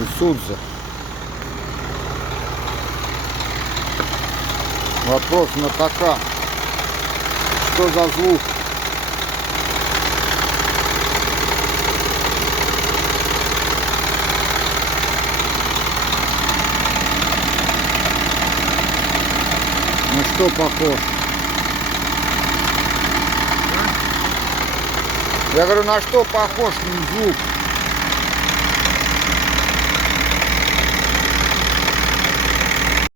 Исудза. Вопрос на така. Что за звук? На что похож? Я говорю, на что похож звук?